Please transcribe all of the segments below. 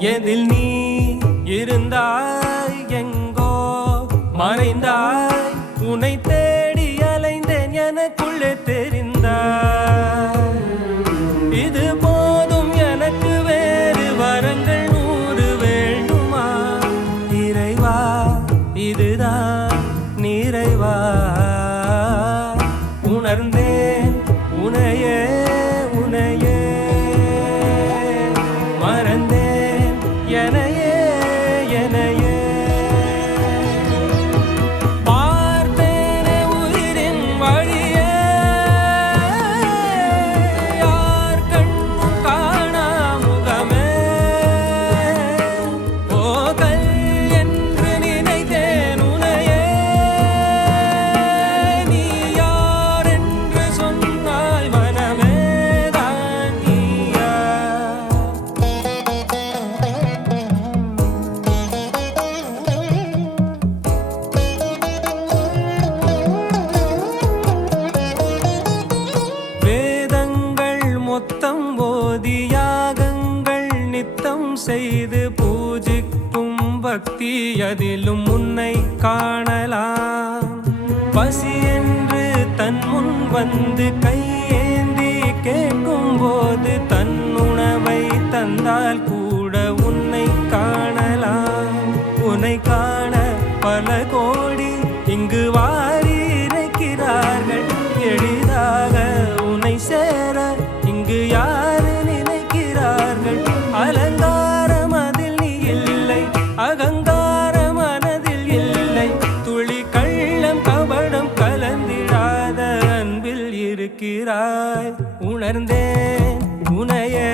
எதில் நீ இருந்தாய் எங்கோ மறைந்தாய் உன்னை தேடி அலைந்தேன் எனக்குள்ளே தெரிந்தாய் இது போதும் எனக்கு வேறு வரங்கள் 100 வேண்டுமா இறைவா இதுதான் நிறைவா உணர்ந்தேன் உனையே உனையே மறந்தேன் எனையே எனையே பார்த்தேனே உயிரின் வழியே யார் கண்ணும் காணா முகமே ஓ கல் என்று நினைத்தேன் உனையே நீ யார் என்று சொன்னால் மனமே தான் நீயா வேதங்கள் மொத்தம் போதி யாகங்கள் நித்தம் செய்து பூஜிக்கும் பக்தி அதிலும் உன்னை காணலாம் பசி என்று தன் முன் வந்து கையேந்தி கேட்கும் போது தன் உணவை தந்தால் கூட உன்னை காணலாம் உன்னை காண பல கோடி இங்கு வாரி இறைக்கிறார்கள் எளிதாக உன்னை சேர இங்கு யாரு நினைக்கிறார்கள் அலங்காரம் அதில் நீ இல்லை அகங்கார மனதில் இல்லை துளி கள்ளம் கபடம் கலந்திடாத அன்பில் இருக்கிறாய் உணர்ந்தேன் உனையே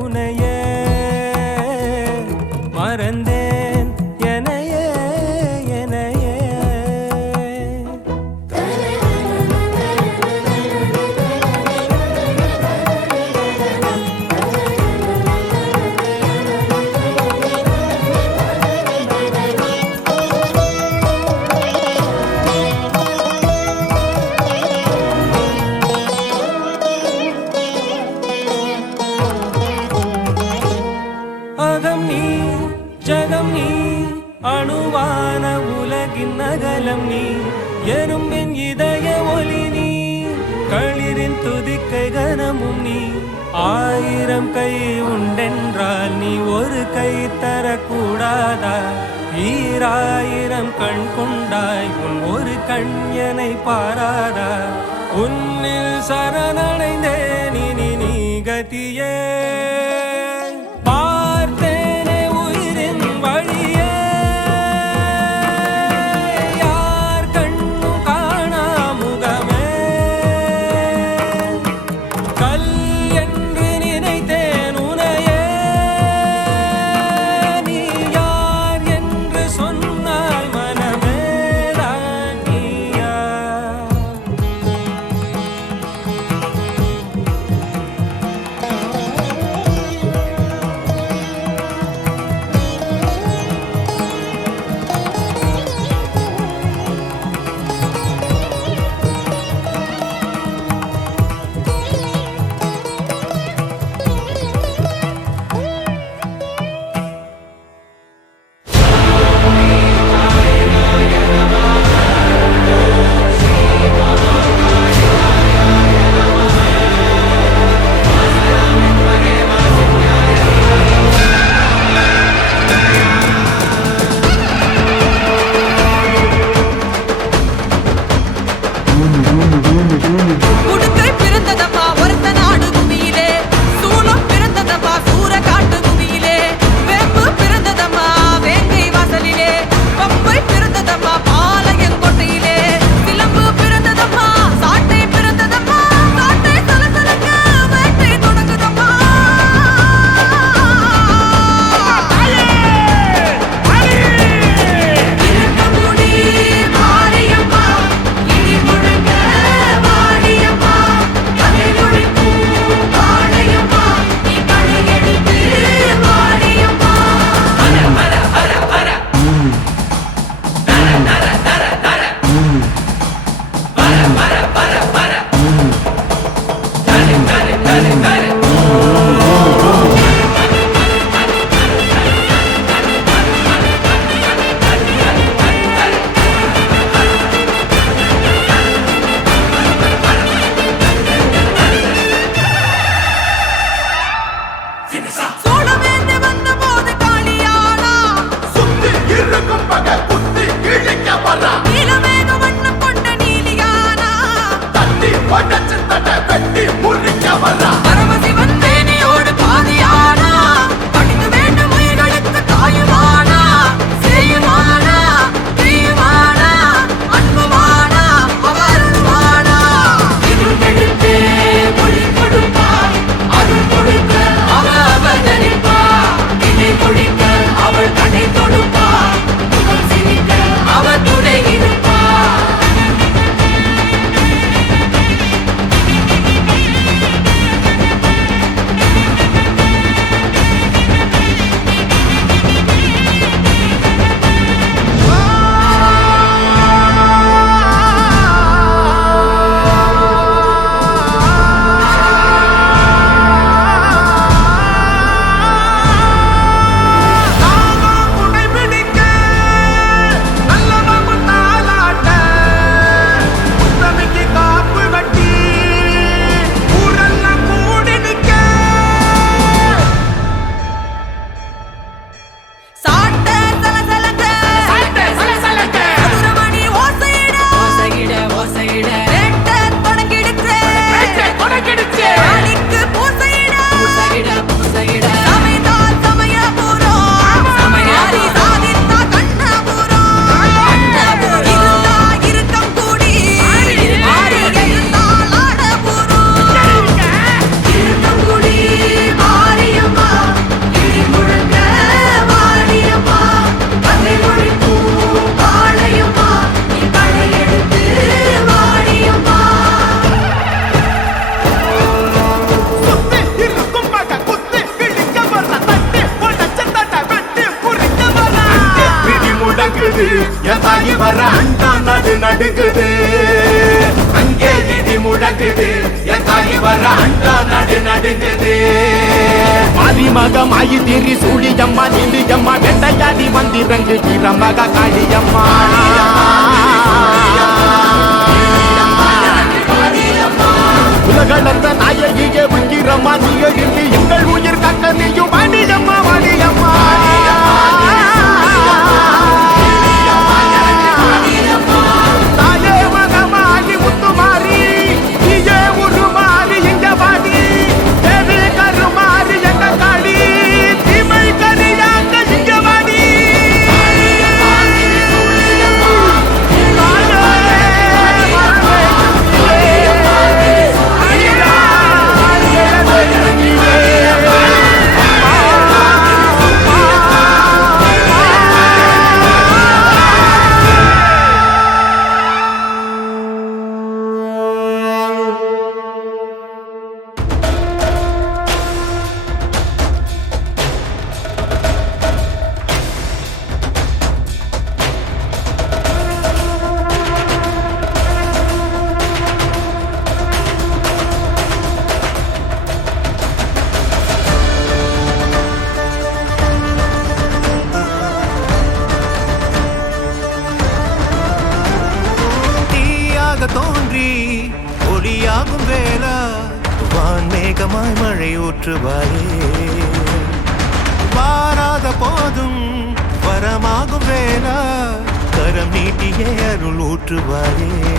உனையே மறந்தேன் எனையே எனையே அகம் நீ ஜகம் நீ அணுவான உலகின் அகலம் நீ எறும்பின் இதய ஒளி நீ களிரின் துதிக்கை கனமும் நீ 1000 கை உண்டென்றால் நீ ஒரு கை தரக்கூடாதா 1000 கண் கொண்டாய் உன் ஒரு கண் எனை பாராதா உன்னில் சரணடைந்தேன் இனி நீ கதியே பார்த்தேனே உயிரின் வழியே யார் கண்ணும் காணா முகமே கல் என்று நினைத்தேன் உனையே நீ யார் என்று சொன்னால் மனமே தான் நீயா மதிமக மாயி திரி சூழியம்மா நீலியம்மா வெண்டையாடி வந்திரங்கு வீரமக காளியம்மா உலகளந்த நாயகியே உக்கிரம்மா நீ எழுந்து எங்கள் உயிர் கக்க நீயும் வாணியம்மா வாணியம்மா தாயே மகமாகி முத்துமாரி நீயே உருமாறி இங்க வாடி தேவி கருமாறி எங்க காளி தீமை கரியாங்க இங்க வாடி தோன்றி ஒளியாகும் வேளா வான்மேகமாய் மழை ஊற்றுவாயே வாராத போதும் வரமாகும் வேளா கரம் நீட்டியே அருள் ஊற்றுவாயே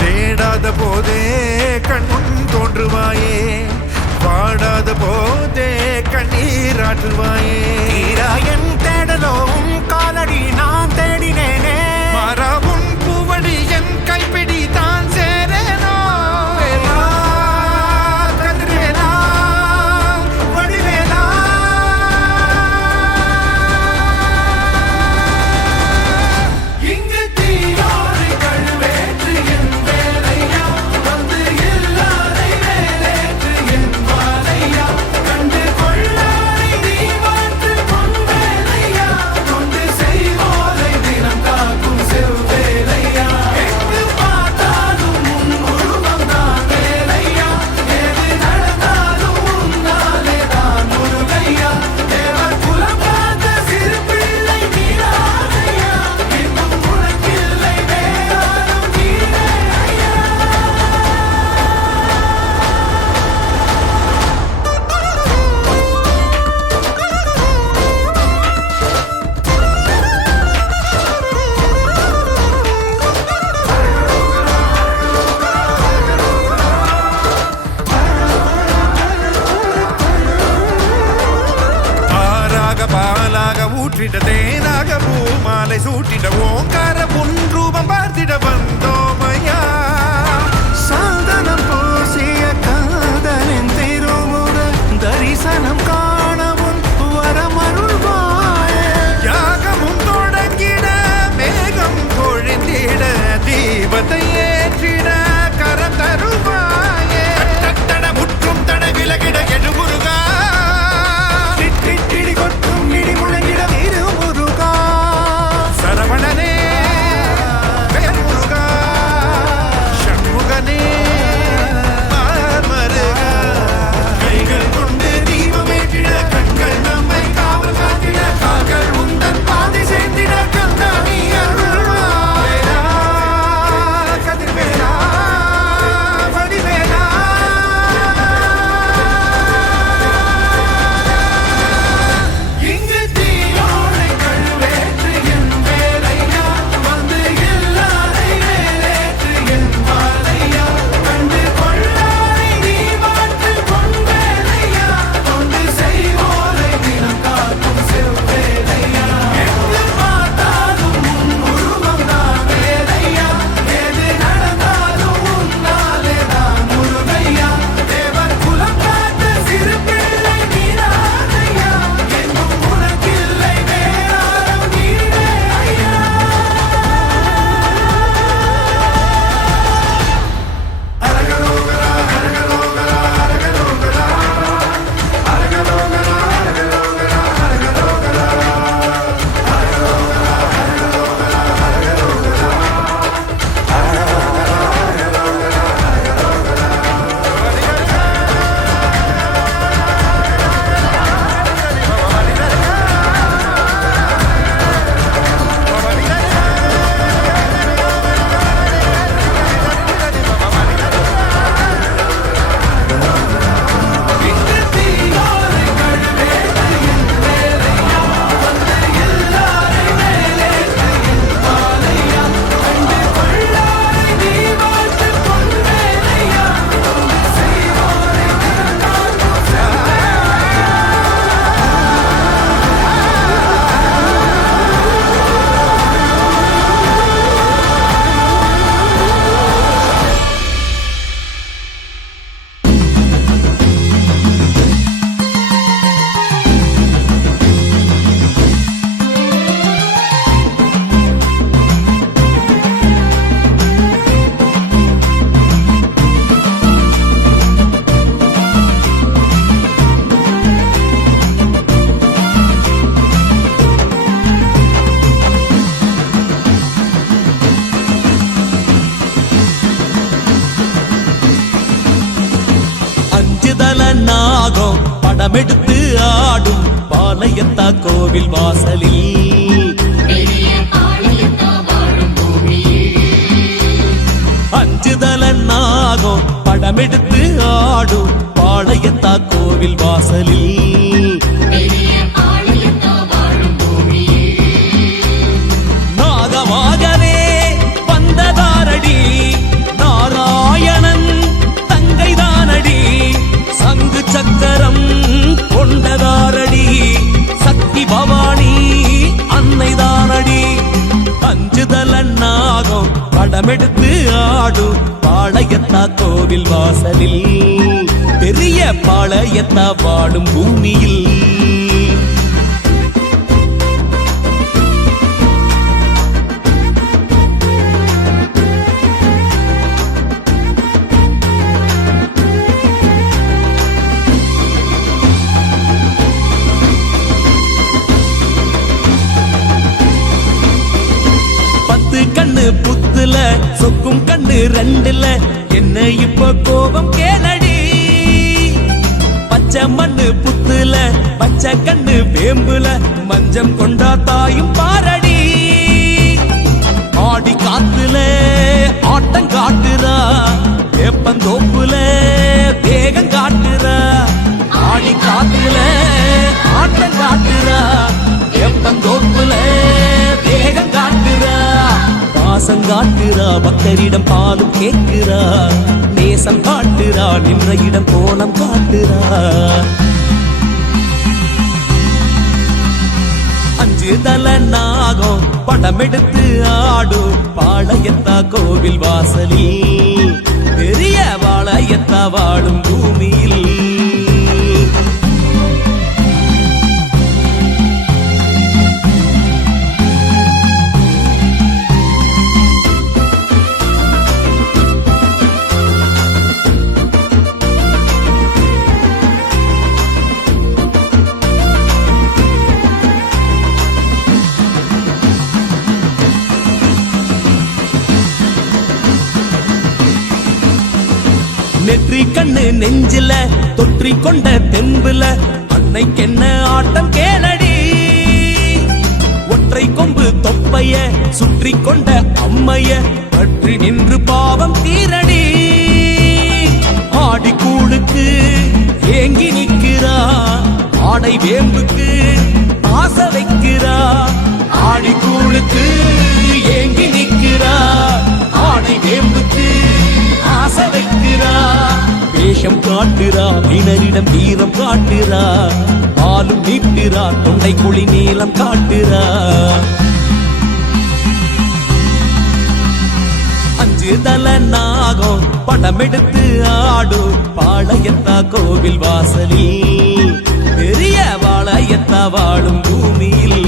தேடாத போதே கண்முன் தோன்றுவாயே பாடாத போதே கண்ணீராற்றுவாயே என் தேடலும் காலடி நான் தேடினேனே மாறாவும் பூவடி என் கைப்பிடி தான் சேரேனோ வேலா கதிரேலா வடிவேலா இங்கு தீயோரை கழுவேற்று என் வேலையா வந்து எல்லாரை வேலேற்று என் வாழையா கண்டு கொள்ளாரை நீ மாற்று பொன் வேலையா கொண்டு செய்வோரை தினம் காக்கும் செவ்வேலையா எங்கு பார்த்தாலும் உன் உருவம் தான் வேலையா எது நடந்தாலும் உன்னாலே தான் முருகையா தேவர் குலம் காத்த சிறு பிள்ளை நீரானையா இன்னும் உனக்கில்லை வேறாரும் நீரே ஐயா ஆறாக பாலாக ஊற்றிட தேனாக பூமாலை சூட்டிட ஓங்கார பொன் ரூபம் பார்த்திட வந்தோமையா சாதனம் பூசிய காதலின் திருமுக தரிசனம் காணவும் வரமருள்வாயே யாகமும் தொடங்கிட மேகம் பொழிந்திட தீபத்தை ஏற்றிட கரம் தருவாயே தட முற்றும் தட விலகிட எழுமுருகா கொட்டும் இடி முழங்கிட திருமுருகா சரவணனே நாகம் படமெடுத்து ஆடும் பாளையத்தா கோவில் வாசலில் அஞ்சுதல நாகம் படமெடுத்து ஆடும் பாளையத்தா கோவில் வாசலில் நாகமாகவே வந்ததாரடி நாராயணன் தங்கைதானடி சங்கு சக்கரம் கொண்டதாரடி சக்தி பவானி அன்னைதானடி அஞ்சுதல நாகம் படமெடுத்து ஆடும் பாளையத்தா கோவில் வாசலில் பெரிய பாளையத்தா வாழும் பூமியில் கண்ணு புத்துல சொக்கும் கண்ணு ரெண்டுல என்ன இப்ப கோபம் கேளடி பச்சை மண்ணு புத்துல பச்சை கண்ணு வேம்புல மஞ்சம் கொண்டா தாயும் பாரடி ஆடி காத்துல ஆட்டம் காட்டுறா வேப்பந்தோப்புல வேகம் காட்டுறா ஆடி காத்துல ஆட்டம் காட்டுறா வேப்பந்தோப்புல வேகம் காட்டுறா பாசம் காட்டுறா பக்தரிடம் பாலும் கேட்கிறா நேசம் காட்டுறா நின்ற இடம் கோலம் காட்டுறா அஞ்சுதல நாகம் படமெடுத்து ஆடும் பாளையத்தா கோவில் வாசலில் பெரிய பாளையத்தா வாழும் பூமியில் நெற்றி கண்ணு நெஞ்சில தொற்றி கொண்ட தெம்புல அன்னைக்கென்ன ஆட்டம் கேளடி ஒற்றை கொம்பு தொப்பைய சுற்றி கொண்ட அம்மைய பற்றி நின்று பாவம் தீரடி ஆடி கூழுக்கு ஏங்கி நிற்கிறா ஆடை வேம்புக்கு ஆசை வைக்கிறா ஆடி கூழுக்கு ஏங்கி நிற்கிறா ஆடை வேம்புக்கு ஆசை வைக்கிறா வேஷம் காட்டுறா வீணரிடம் வீரம் காட்டுறா பாலும் நீட்டுறா தொண்டை குழி நீளம் காட்டுறா அஞ்சுதல நாகம் படமெடுத்து ஆடும் பாளையத்தா கோவில் வாசலில் பெரிய பாளையத்தா வாழும் பூமியில்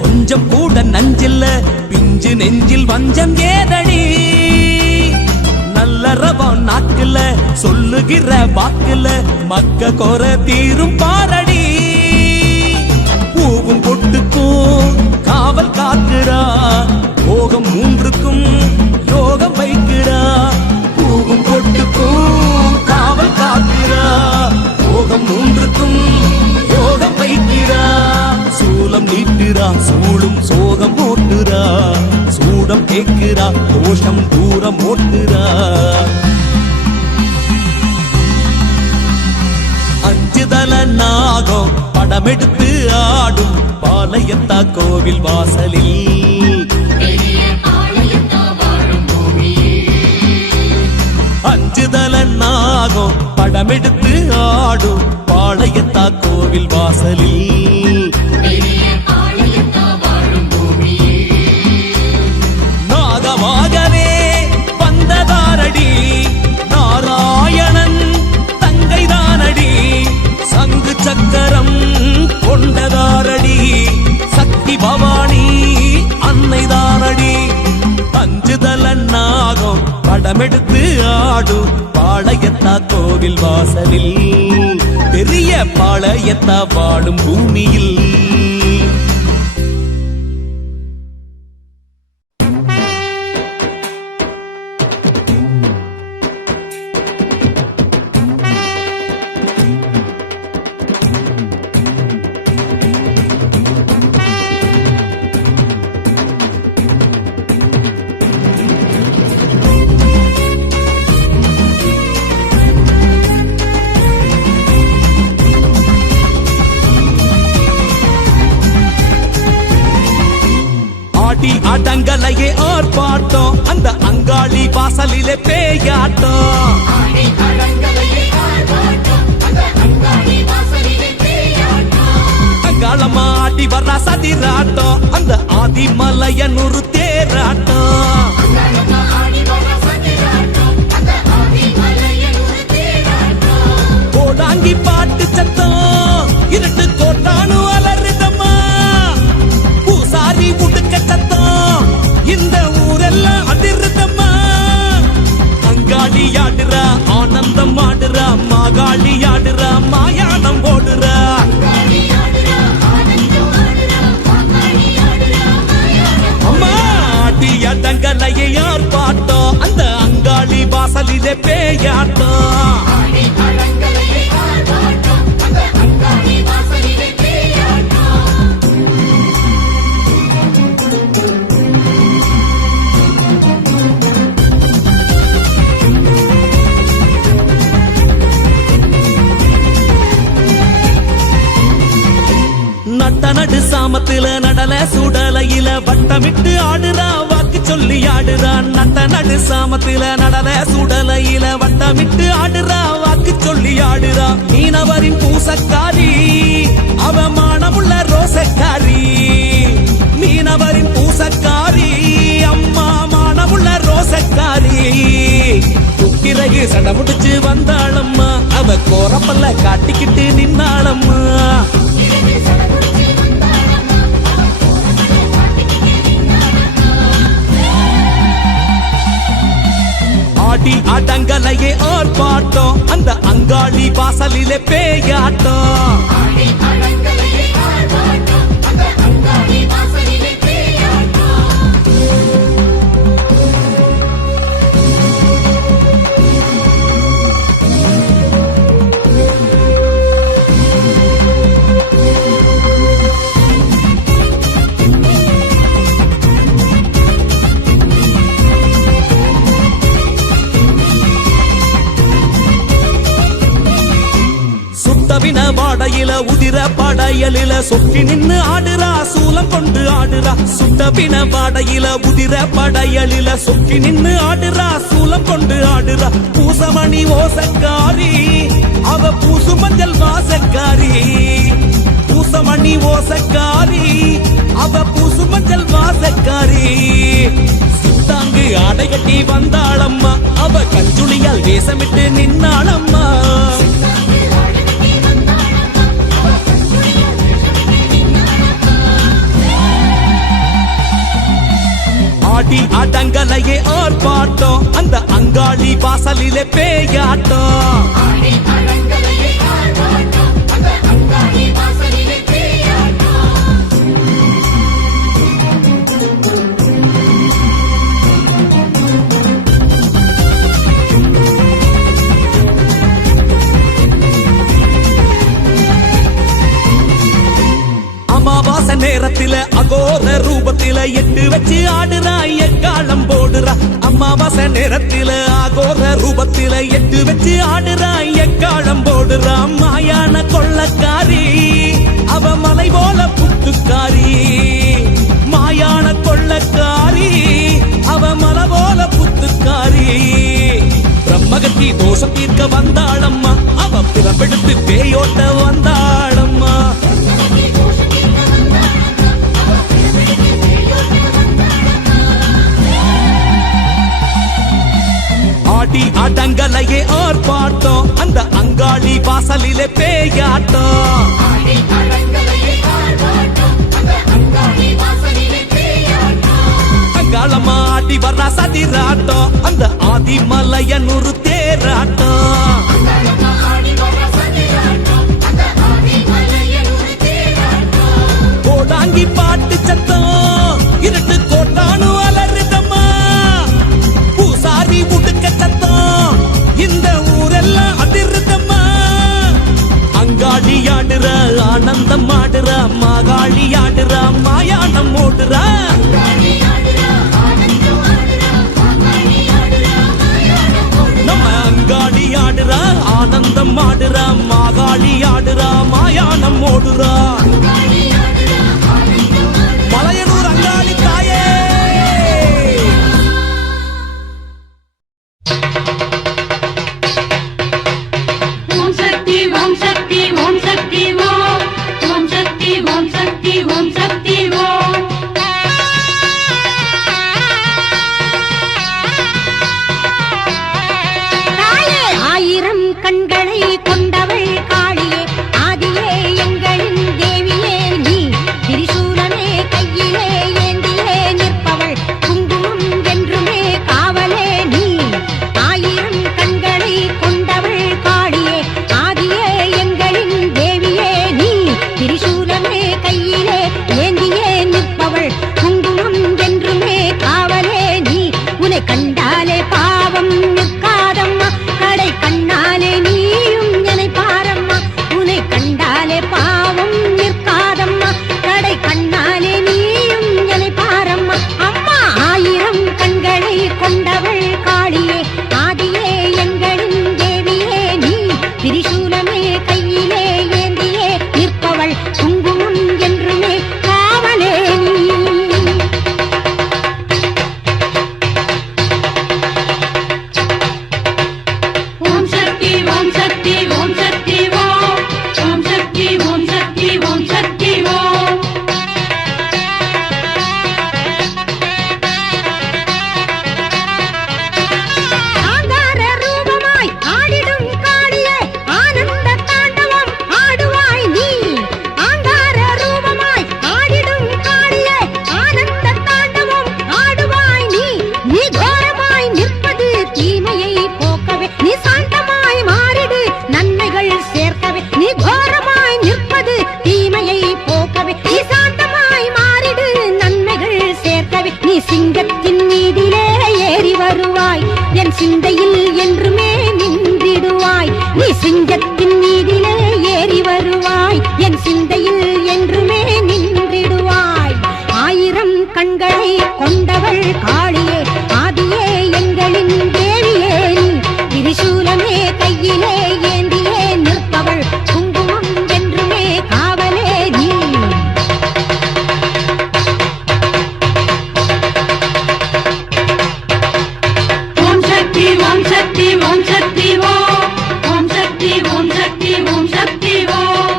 கொஞ்சம் கூட நஞ்சில்ல பிஞ்சு நெஞ்சில் வஞ்சம் ஏதடி நல்ல ரவம் நாக்குல சொல்லுகிற வாக்குல மக்க கோர தீரும் பாரடி பூவும் பொட்டுக்கும் காவல் காக்குறா போகம் மூன்றுக்கும் யோகம் வைக்கிறா பூவும் பொட்டுக்கும் காவல் காக்குறா போகம் மூன்றுக்கும் யோகம் வைக்கிறா சூலம் நீட்டுறா சூழும் சோகம் ஓட்டுறா சூடம் கேட்கிறா தோஷம் தூரம் ஓட்டுறா அஞ்சுதல நாகம் படமெடுத்து ஆடும் பாளையத்தா கோவில் வாசலில் அஞ்சுதல நாகம் படமெடுத்து ஆடும் பாளையத்தா கோவில் வாசலில் நாகமாகவே வந்ததாரடி நாராயணன் தங்கைதானடி சங்கு சக்கரம் கொண்டதாரடி சக்தி பவானி அன்னைதானடி அஞ்சு படமெடுத்து ஆடும் பாளையத்தா கோவில் வாசலில் பெரிய பாளையத்தா வாழும் பூமியில். அடங்கலையே ஆர்ப்பாட்டம் அந்த அங்காளி வாசலிலே பேயாட்டம். அங்காளமா ஆடி வர்ற சதிராட்டம் அந்த ஆதிமலையனூர் தேராட்டம். கோடாங்கி பாட்டு சத்தம் இருட்டு கோட்டானு அலறுதம்மா. பூசாரி உடுக்க சத்தம் இந்த ஊரெல்லாம் அதிர்தம்மா. அங்காளி ஆடுறா ஆனந்தம் ஆடுறா மாகாளி ஆடுறா மாயானம் ஓடுறா. அம்மா ஆடி அடங்கலையே யார் பாட்டோம் அந்த அங்காளி வாசலிலே பேயாட்டம். நடு சாமத்தில நடல சுடலையில வட்டமிட்டு ஆடுறா வாக்கு சொல்லி ஆடுறா. நடு சாமத்தில நடல சுடலையில வட்டமிட்டு ஆடுறா வாக்கு சொல்லி ஆடுறா. மீனவரின் பூசக்காரி அவமானமுள்ள ரோசக்காரி. மீனவரின் பூசக்காரி அம்மா மானமுள்ள ரோசக்காரி. துக்கிரகு சட முடிச்சு வந்தாளம்மா அவ கோரப்பல்ல காட்டிக்கிட்டு நின்னாளம்மா. ஆடி அடங்கலையே ஆர்ப்பாட்டம் அந்த அங்காளி வாசலிலே பேயாட்டம். வாடையில உதிர படையலில சொக்கி நின்னு ஆடுறா சூலம் கொண்டு ஆடுறா. சுட்டபின வாடையில உதிர படையலில சொக்கி நின்னு ஆடுறா சூலம் கொண்டு ஆடுறா. பூசமணி ஓசக்காரி அவ பூசு மஞ்சள் வாசக்காரி. பூசமணி ஓசக்காரி அவ பூசு மஞ்சள் வாசக்காரி. சுத்தாங்கு ஆடை கட்டி வந்தாளம்மா அவ கஞ்சுளியால் வேஷமிட்டு நின்னாளம்மா. ஆடி அடங்கலையே ஆர்ப்பாட்டம் அந்த அங்காளி வாசலிலே பேயாட்டம். அமாவாசை நேரத்தில அகோர ரூபத்தில எட்டு வச்சு ஆடுறா எக்காலம் போடுறா. அமாவாசை நேரத்தில அகோர ரூபத்தில எட்டு வச்சு ஆடுறா எக்காலம் போடுறா. மாயான கொள்ளக்காரி அவ மலை போல புத்துக்காரி. மாயான கொள்ளக்காரி அவ மலை போல புத்துக்காரி. பிரம்மகத்தி தோஷம் தீர்க்க வந்தாளம்மா அவ பிறப்பெடுத்து பேயோட்ட வந்தாளம்மா. ஆடி அடங்கலையே ஆர்ப்பாட்டம் அந்த அங்காளி வாசலிலே பேயாட்டம். அங்காளமா ஆடி வர்ற சதிராட்டம் அந்த ஆதிமலையனூர் தேராட்டம். கோடாங்கி பாட்டு சத்தம் இருட்டு கோட்டானு அலறுதம்மா. பூசாரி உடுக்க சத்தம் இந்த ஊரெல்லாம் அதிர்தம்மா. அங்காடி ஆடுற ஆனந்தம் ஆடுற மாகாளி ஆடுற மாயாணம் ஓடுற. நம்ம அங்காடி ஆடுற ஆனந்தம் ஆடுற மாகாளி ஆடுற மாயாணம் ஓடுற. மலையனூர் அங்காளி தாயே. ஓம் சக்தி ஓம் சக்தி ஓம் சக்தி ஓம் ஓம் சக்தி ஓம் சக்தி ஓம் சக்தி ஓம். தாயே ஆயிரம் கண்களை கொண்டவள் காளியே ஆதியே எங்களின் தேவியே நீ திரிசூலமே கையிலே ஏந்தியே நிற்பவள் குங்குமம் என்றுமே காவலே நீ. ஆயிரம் கண்களை கொண்டவள் காளியே ஆதியே எங்களின் தேவியே நீ திரிசூலமே கையிலே ஏந்தியே நிற்பவள் குங்குமம் என்றுமே காவலே நீ. உன்னை கண்டாலே பாவம் நிற்காதம்மா கடை கண்ணாலே நீயும் என்னை பாரம்மா. உன்னை கண்டாலே பாவம் நிற்காதம்மா கடை கண்ணாலே நீயும் என்னை பாரம்மா. அம்மா ஆயிரம் கண்களை கொண்டவள் காளியே ஆதியே எங்களின் தேவியே நீ திரிசூலமே கையிலே ஏந்தியே நிற்பவள் குங்குமம் என்றுமே காவலே நீ. ஓம் சக்தி ஓம் சக்தி ஓம் சக்தி ஓம் ஓம் சக்தி ஓம் சக்தி ஓம் சக்தி ஓம். ஆங்கார ரூபமாய் ஆடிடும் காளியே ஆனந்த தாண்டவம் ஆடுவாய் நீ. ஆங்கார ரூபமாய் ஆடிடும் காளியே ஆனந்த தாண்டவம் ஆடுவாய் நீ. நீ கோரமாய் நிற்பது தீமையை போக்கவே நீ சாந்தமாய் மாறிடு நன்மைகள் சேர்க்கவே. நீ கோரமாய் நிற்பது தீமையை போக்கவே நீ சாந்தமாய் மாறிடு நன்மைகள் சேர்க்கவே. நீ சிங்கத்தின் மீதிலே ஏறி வருவாய் என் சிந்தையில் என்றுமே நின்றிடுவாய். நீ சிங்கத்தின் மீதிலே ஏறி வருவாய் என் சிந்தையில் என்றுமே நின்றிடுவாய். ஆயிரம் கண்களை கொண்டவள் காளியே ஆதியே எங்களின் தேவியே நீ திரிசூலமே கையிலே ஏந்தியே நிற்பவள் குங்குமம் என்றுமே காவலே நீ. ஓம் சக்தி ஓம் சக்தி ஓம் சக்தி ஓம் ஓம் சக்தி ஓம் சக்தி ஓம் சக்தி ஓம்.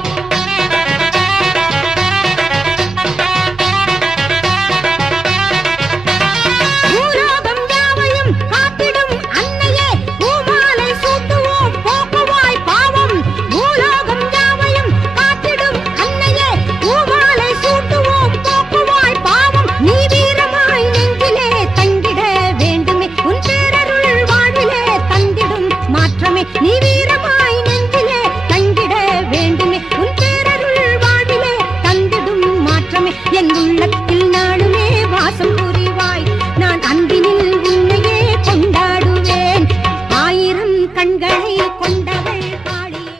பூலோகம் யாவையும் காத்திடும் அன்னையே பூமாலை சூட்டுவோம் போக்குவாய் பாவம். பூலோகம் யாவையும் காத்திடும் அன்னையே பூமாலை சூட்டுவோம் போக்குவாய் பாவம். நீ வீரமாய் நெஞ்சிலே தங்கிட வேண்டுமே உன் பேரருள் வாழ்விலே தந்திடும் மாற்றமே. நீ வீரமாய் நெஞ்சிலே தங்கிட வேண்டுமே உன் பேரருள் வாழ்விலே தந்திடும் மாற்றமே. என் உள்ளத்தில் நாளுமே வாசம் புரிவாய் நான் அன்பினில் உன்னையே கொண்டாடுவேன். ஆயிரம் கண்களை கொண்டவள் காளியே.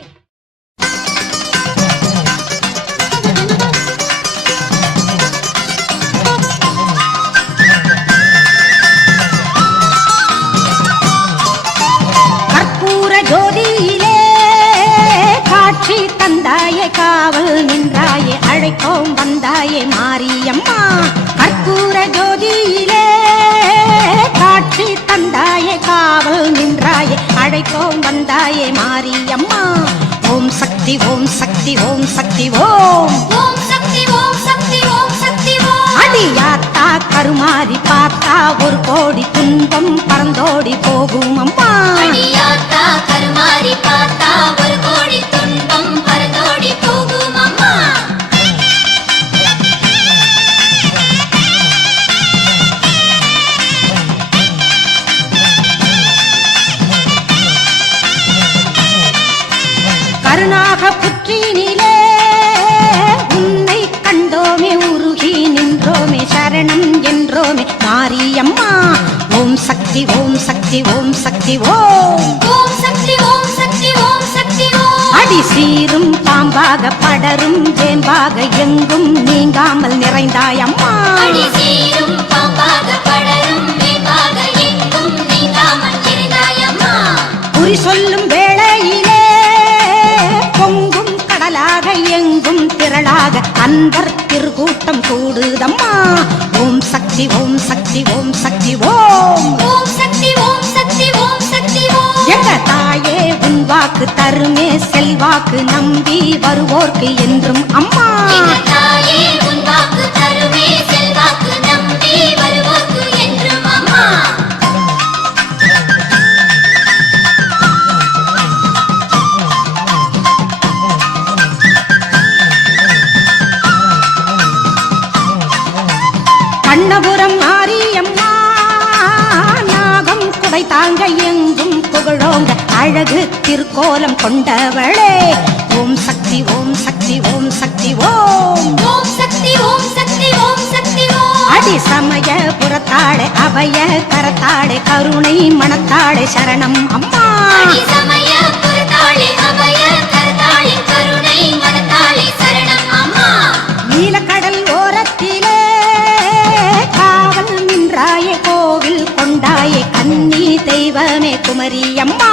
கற்பூர ஜோதியிலே காட்சி தந்தாயே காவல் நின்றாயே அழைக்கோம் வந்தாயே மாரியம்மா. கற்பூர ஜோதியிலே காட்சி தந்தாயே காவல் நின்றாயே அழைக்கோம் வந்தாயே மாரியம்மா. ஓம் சக்தி ஓம் சக்தி ஓம் சக்தி ஓம் ஓம் சக்தி ஓம் சக்தி ஓம் சக்தி ஓம். அடியாத்தா கருமாறி பார்த்தா ஒரு கோடி துன்பம் பறந்தோடி போகும் அம்மா. அடியாத்தா கருமாறி பார்த்தா ஒரு கோடி துன்பம் பறந்தோடி போகும் அம்மா. அன்பர் திருக்கூட்டம் கூடுதம்மா ஓம் சக்தி ஓம் சக்தி ஓம் சக்தி ஓம் ஓம் சக்தி ஓம் சக்தி ஓம் சக்தி ஓம் எங்க தாயே உன் வாக்கு தருமே செல்வாக்கு நம்பி வருவோர்க்கு என்றும் அம்மா எங்கள் தாயே உன் வாக்கு தருமே செல்வாக்கு நம்பி வருவோர்க்கு என்றும் அம்மா கண்ணபுரம் மாரியம்மா நாகம் குடை தாங்க எங்கும் புகழோங்க அழகு திருக்கோலம் கொண்டவளே ஓம் சக்தி ஓம் சக்தி ஓம் சக்தி ஓம் ஓம் சக்தி ஓம் சக்தி ஓம் சக்தி ஓம் அடி சமய புறத்தாளே அபய கரத்தாளே கருணை மனத்தாளே சரணம் அம்மா அடி சமய புறத்தாளே அபய கரத்தாளே கருணை மனத்தாளே சரணம் அம்மா நீலக்கடல் ஓரத்திலே காவல் நின்றாயே கோவில் கொண்டாயே கன்னி தெய்வமே குமரி அம்மா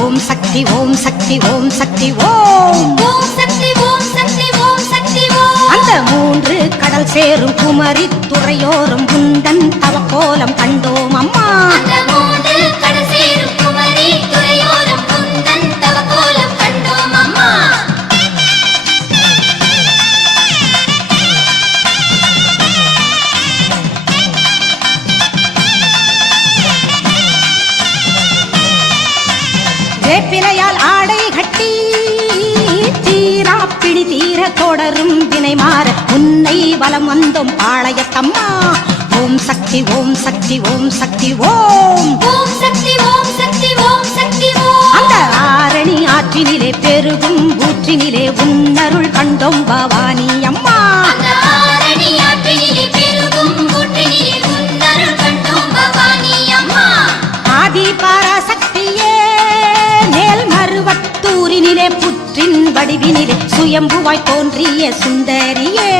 ஓம் சக்தி ஓம் சக்தி ஓம் சக்தி ஓம் ஓம் சக்தி ஓம் சக்தி ஓம் சக்தி ஓம் அந்த மூன்று கடல் சேரும் குமரி துறையோரும் குந்தன் தவக்கோலம் கண்டோம் அம்மா அந்த மூன்று கடசேரும் குமரி துறையோரம் குந்தன் தவக்கோலம் கண்டோம் அம்மா வேப்பிலையால் ஆடை கட்டி தீரா பிடி தீர தொடரும் வினை மாற உன்னை வலம் வந்தோம் பாளையத்தம்மா ஓம் சக்தி ஓம் சக்தி ஓம் சக்தி ஓம் ஓம் சக்தி ஓம் சக்தி ஓம் சக்தி ஓம் அந்த ஆரணி ஆற்றினிலே பெருகும் ஊற்றினிலே உன்னருள் கண்டோம் பவானி அம்மா அந்த ஆரணி ஆற்றினிலே பெருகும் ஊற்றினிலே உன்னருள் கண்டோம் பவானி அம்மா ஆதி பராசக்தியே மேல் மருவத்தூரினிலே புற்றின் வடிவினிலே சுயம்புவாய் தோன்றிய சுந்தரியே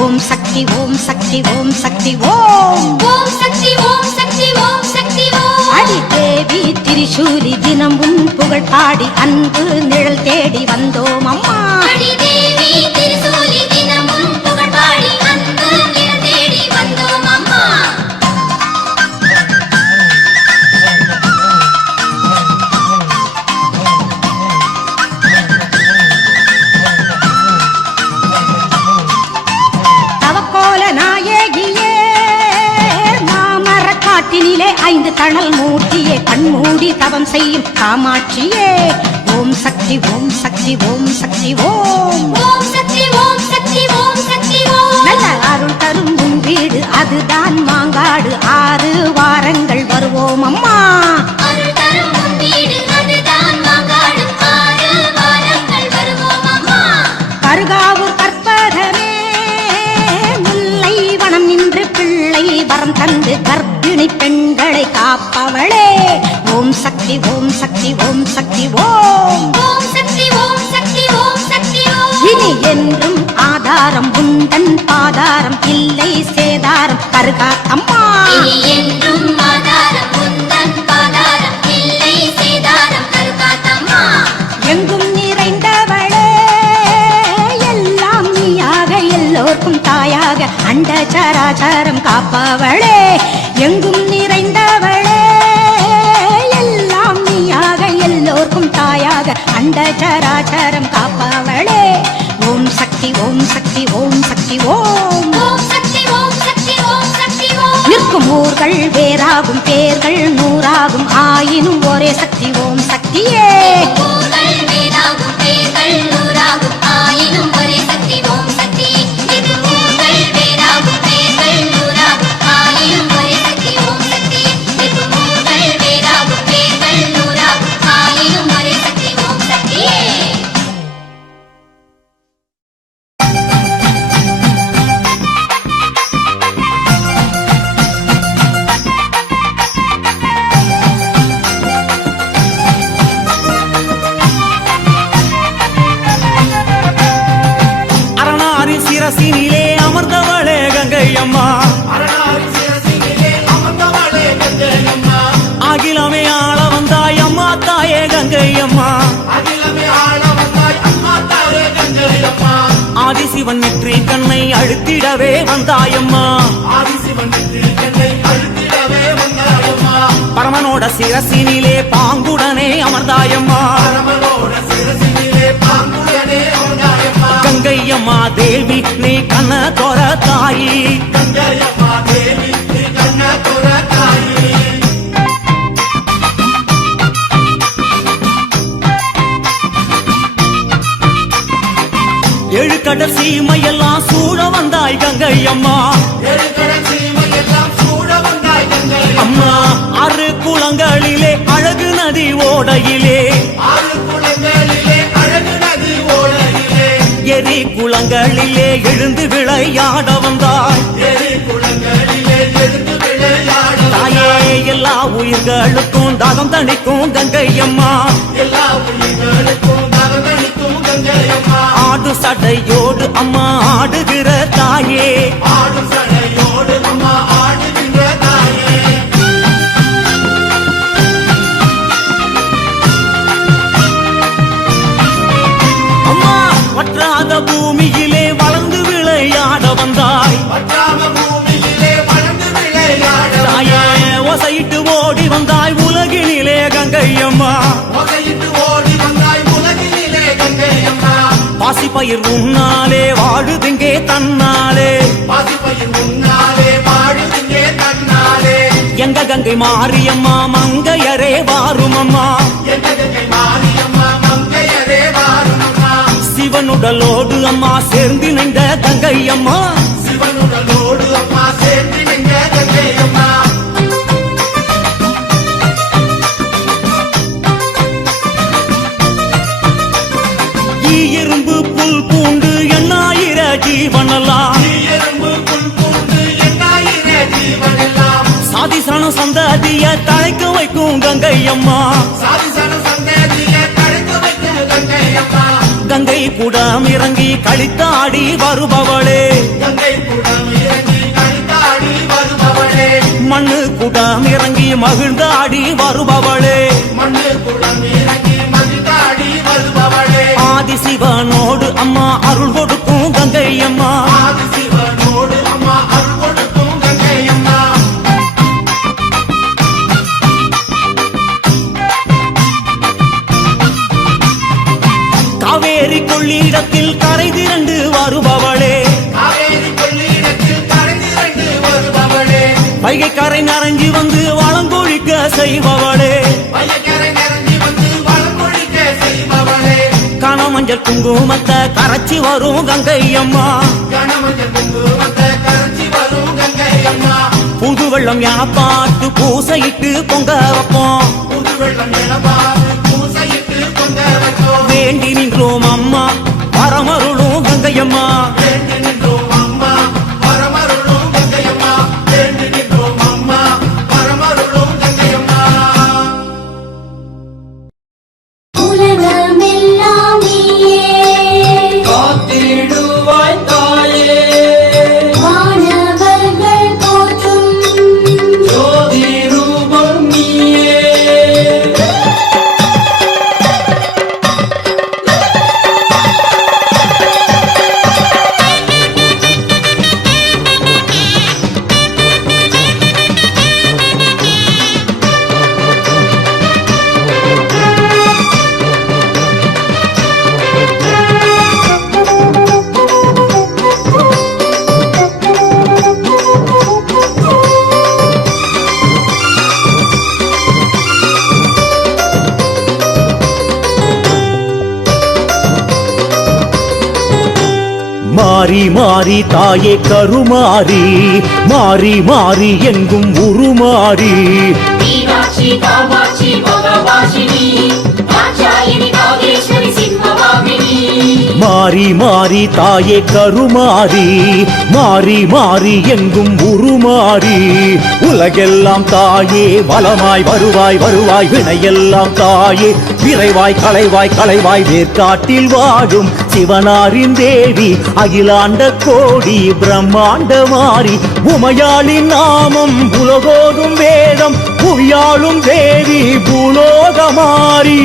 ஓம் சக்தி ஓம் சக்தி ஓம் சக்தி ஓம் ஓம் சக்தி ஓம் சக்தி ஓம் சக்தி ஓம் அடி தேவி திரிசூலி தினம் உன் புகழ் பாடி அன்பு நிழல் தேடி வந்தோம் அம்மா அடி தேவி திருசூலி தினமும் புகழ் பாடி அன்பு நிழல் தேடி வந்தோம் அம்மா தவக்கோல நாயகியே மாமர காட்டினிலே 5 தணல் மூட்டியே கண்மூடி தவம் செய்யும் காமாட்சியே ஓம் சக்தி ஓம் சக்தி ஓம் சக்தி ஓம் ஓம் சக்தி ஓம் சக்தி ஓம் சக்தி ஓம் நல்ல அருள் தரும் உன் வீடு அதுதான் மாங்காடு 6 வாரங்கள் வருவோம் அம்மா அருள் தரும் உன் வீடு அதுதான் மாங்காடு 6 வாரங்கள் வருவோம் அம்மா கருகாவூர் கற்பகமே முல்லை வனம் நின்று பிள்ளை வரம் தந்து கர்ப்பிணி பெண்களை காப்பவளே ஓம் சக்தி ஓம் சக்தி ஓம் சக்தி ஓம் ஓம் சக்தி ஓம் சக்தி ஓம் சக்தி ஓம் இனி என்றும் ஆதாரம் உந்தன் பாதாரம் இல்லை சேதாரம் கருகாத்தம்மா இனி என்றும் ஆதாரம் உந்தன் பாதாரம் இல்லை சேதாரம் கருகாத்தம்மா எங்கும் நிறைந்தவளே எல்லாம் நீயாக எல்லோர்க்கும் தாயாக அண்ட சராச்சரம் காப்பவளே எங்கும் நிறைந்தவளே எல்லாம் நீயாக எல்லோர்க்கும் தாயாக அண்ட சராச்சரம் காப்பவளே ஓம் சக்தி ஓம் சக்தி ஓம் சக்தி ஓம் ஓம் சக்தி ஓம் சக்தி ஓம் சக்தி ஓம் நிற்கும் ஊர்கள் வேறாகும் பேர்கள் 100ஆகும் ஆயினும் ஒரே சக்தி ஓம் சக்தியே ஊர்கள் வேறாகும் பேர்கள் 100ஆகும் ஆயினும் ஒரே சக்தி ஓம் சக்தி இது ஊர்கள் வேறாகும் பேர்கள் 100ஆகும் ஆயினும் ஒரே சக்தி ஓம் சக்தி இது ஊர்கள் வேறாகும் பேர்கள் 100ஆகும் ஆயினும் ஒரே சக்தி ஓம் சக்தியே அரணாரி சிரசினிலே அமர்ந்தவளே கங்கை அம்மா அகிலமே ஆள வந்தாய் அம்மா தாயே கங்கை அம்மா ஆதிசி ஆதிசிவன் நெற்றி கண்ணை அழுத்திடவே வந்தாயம்மா பரமனோட சிரசினிலே பாங்குடனே அமர்ந்தாயம்மா கங்கையம்மா தேவி நீ கண்ண தோர தாயி ஏழு கடல் சீமையெல்லாம் சூழ வந்தாய் கங்கையம்மா அம்மா ஆறு குளங்களிலே அழகு நதி ஓடையிலே எரி குளங்களிலே எழுந்து விளையாட வந்தாய் தாயே எல்லா உயிர்களுக்கும் தாகம் தணிக்கும் கங்கையம்மா ஆடு சடையோடு அம்மா ஆடுகிற தாயே அம்மா வற்றாத பூமியிலே வளர்ந்து விளையாட வந்தாய் தாயே ஒசையிட்டு ஓடி வந்தாய் உலகினிலே கங்கையம்மா பாசிப்பயிர் உன்னாலே வாழுதுங்கே தன்னாலே எங்க கங்கை மாரியம்மா மங்கையரே வாருமம்மா சிவனுடலோடு அம்மா சேர்ந்து நின்ற கங்கையம்மா எறும்பு புல் பூண்டு எண்ணாயிர ஜீவனெல்லாம் சாதிசன சந்ததிய தழைக்க வைக்கும் கங்கையம்மா கங்கை குடம் இறங்கி களித்தாடி வருபவளே மண்ணு குடம் இறங்கி மகிழ்ந்தாடி வருபவளே ஆதிசிவனோடு அம்மா அருள் கொடுக்கும் கங்கையம்மா காவேரி கொள்ளிடத்தில் கரை திரண்டு வருபவளே வைகை கரை நரஞ்சி வந்து வளங்கொழிக்க செய்பவளே கனமஞ்சள் குங்குமத்தை கரைச்சி வரும் கங்கையம்மா புது வெள்ளம் என பாட்டு பூசையிட்டு பொங்க வைப்போம் வேண்டி நின்றோம் அம்மா பரமருளும் கங்கையம்மா மாறி மாறி தாயே கருமாறி மாறி மாறி எங்கும் உருமாறி மீனாட்சி காமாட்சி மகவாசினி காச்சாயினி நாகேஸ்வரி சிம்மவாகினி மாறி மாறி தாயே கருமாறி மாறி மாறி எங்கும் உருமாறி உலகெல்லாம் தாயே வளமாய் வருவாய் வருவாய் வினையெல்லாம் தாயே விரைவாய் களைவாய் களைவாய் வேர்க்காட்டில் வாழும் சிவனாரின் தேவி அகிலாண்ட கோடி பிரம்மாண்ட மாறி உமையாளின் நாமம் உலகோடும் வேதம் புவியாளும் தேவி பூலோகமாரி